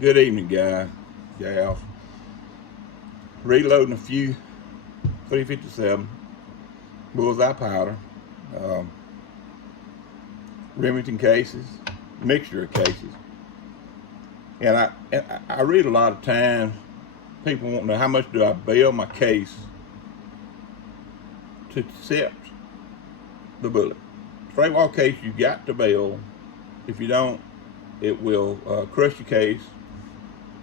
Good evening, guys, gals. Reloading a few 357 bullseye powder, um, Remington cases, mixture of cases. And I read a lot of times people want to know how much do I bail my case to accept the bullet. Spray wall case you got to bail. If you don't, it will crush your case,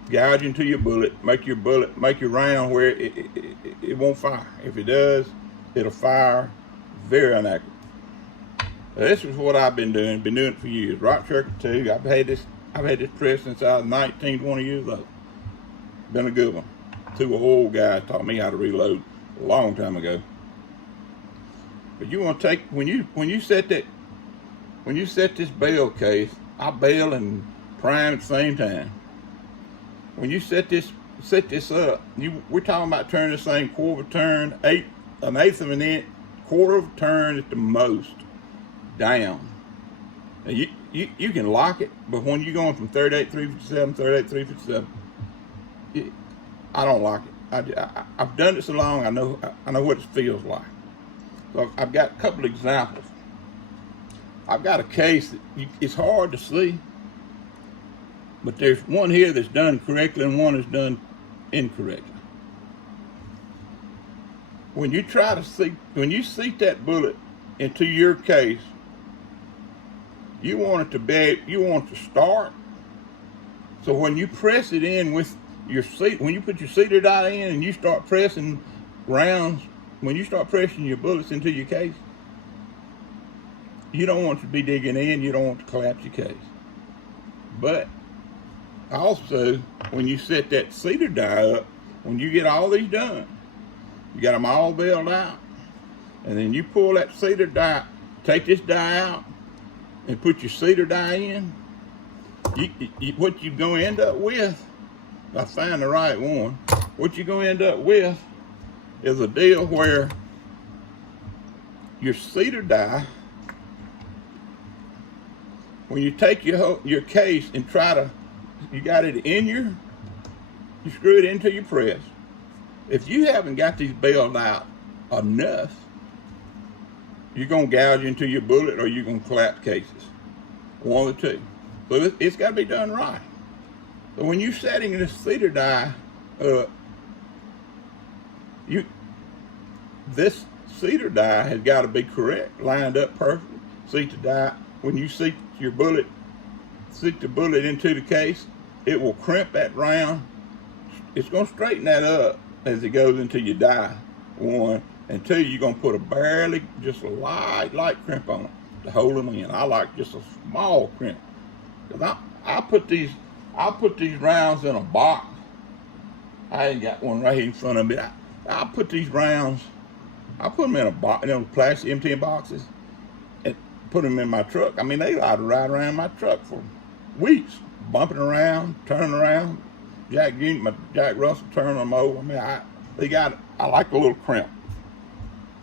gouge into your bullet, make your round where it won't fire. If it does, it'll fire very inaccurate. This is what I've been doing it for years. Rock Circuit 2, I've had this press since I was 19, 20 years old. Been a good one. Two old guys taught me how to reload a long time ago. But you want to take, when you set this bail case, I bail and prime at the same time. When you set this up, we're talking about turning this thing quarter of a turn, an eighth of an inch, quarter of a turn at the most, down. Now you can lock it, but when you're going from 38 357, 38 357, I don't lock it. I've done it so long, I know what it feels like. So I've got a couple of examples. I've got a case that it's hard to see, but there's one here that's done correctly and one that's done incorrectly. When you seat that bullet into your case, you want it to start. So when you press it in with your seat, when you put your seater dot in and you start pressing rounds, when you start pressing your bullets into your case, you don't want to be digging in, you don't want to collapse your case. But also, when you set that seater die up, when you get all these done, you got them all bailed out, and then you pull that seater die, take this die out, and put your seater die in, what you're going to end up with, if I find the right one, what you're going to end up with is a deal where your seater die, when you take your case and you got it in you screw it into your press. If you haven't got these bailed out enough, you're going to gouge into your bullet or you're going to collapse cases. One of the two. So it's got to be done right. So when you're setting this seater die up, this seater die has got to be correct, lined up perfectly. Seat the die. When you seat the bullet into the case, it will crimp that round. It's going to straighten that up as it goes into your die, one, and two, you're going to put just a light crimp on it to hold them in. I like just a small crimp. Because I put these rounds in a box. I ain't got one right here in front of me. I put these rounds, I put them in a box, plastic empty boxes, and put them in my truck. I mean, they allowed to ride around my truck for weeks, bumping around, turning around. Jack Russell turning them over. I mean, I like the little crimp.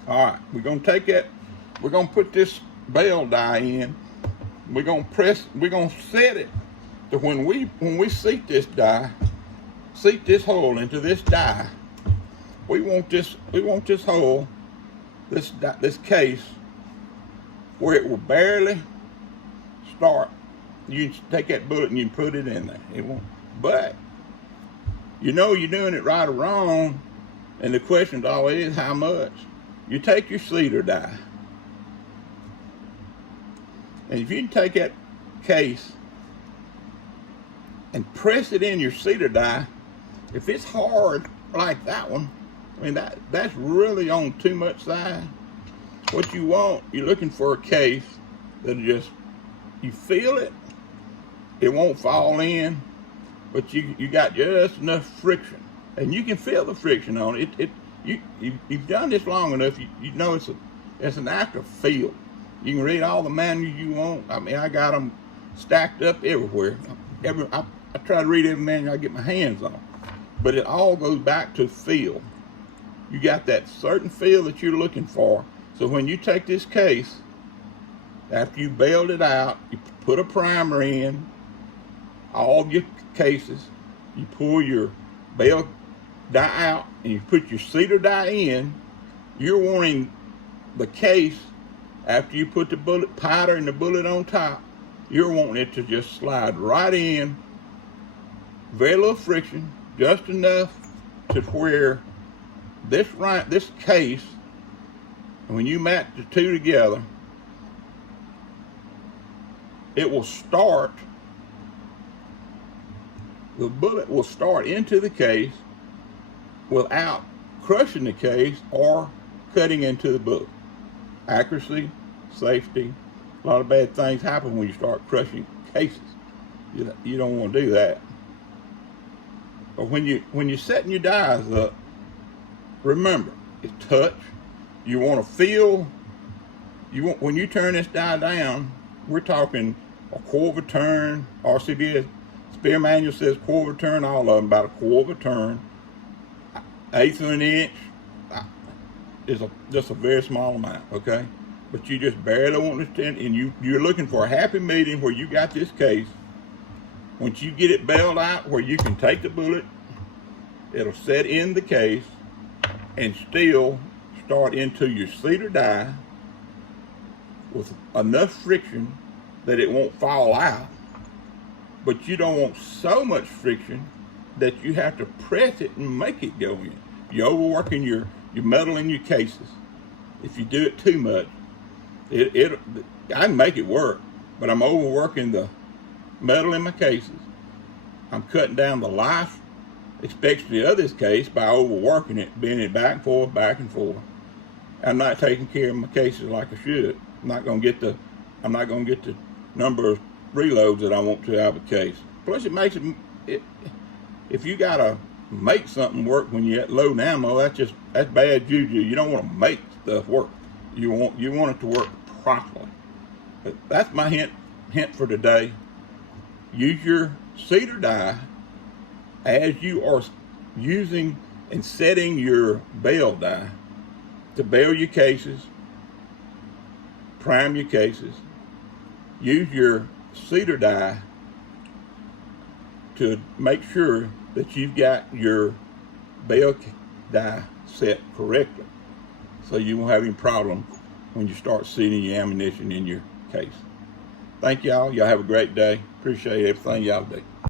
All right, we're gonna take it. We're gonna put this bail die in. We're gonna set it to when we seat this hole into this die. We want this hole, this case, where it will barely start. You can take that bullet and you can put it in there. It won't. But you know you're doing it right or wrong, and the question always is how much. You take your seater die, and if you can take that case and press it in your seater die, if it's hard like that one, I mean that's really on too much side. What you want, you're looking for a case that you feel it, it won't fall in, but you got just enough friction, and you can feel the friction on it. You've done this long enough. You know it's an active feel. You can read all the manuals you want. I mean, I got them stacked up everywhere. I try to read every manual I get my hands on, but it all goes back to feel. You got that certain feel that you're looking for. So when you take this case, after you bailed it out, you put a primer in, all your cases, you pull your bale die out, and you put your cedar die in. You're wanting the case, after you put the bullet powder and the bullet on top, you're wanting it to just slide right in, very little friction, just enough to where this case, when you match the two together, it will start, the bullet will start into the case without crushing the case or cutting into the bullet. Accuracy, safety, a lot of bad things happen when you start crushing cases. You don't want to do that. But when you're setting your dies up, remember, it's touch. You want to feel, when you turn this die down, we're talking a quarter of a turn. RCBS Spear Manual says quarter of a turn, all of them about a quarter of a turn. Eighth of an inch is just a very small amount, okay? But you just barely want to, and you're looking for a happy medium where you got this case. Once you get it bailed out where you can take the bullet, it'll set in the case and still start into your cedar die with enough friction that it won't fall out. But you don't want so much friction that you have to press it and make it go in. You're overworking your metal in your cases. If you do it too much, I can make it work, but I'm overworking the metal in my cases. I'm cutting down the life expectancy of this case by overworking it, bending it back and forth, back and forth. I'm not taking care of my cases like I should. I'm not going to get the number of reloads that I want to out of a case. Plus, it makes it. If you gotta make something work when you're at low ammo, that's bad juju. You don't want to make stuff work. You want it to work properly. But that's my hint for today. Use your cedar die as you are using and setting your bale die to bale your cases, prime your cases. Use your cedar die to make sure that you've got your bale die set correctly, so you won't have any problem when you start seating your ammunition in your case. Thank y'all. Y'all have a great day. Appreciate everything y'all do.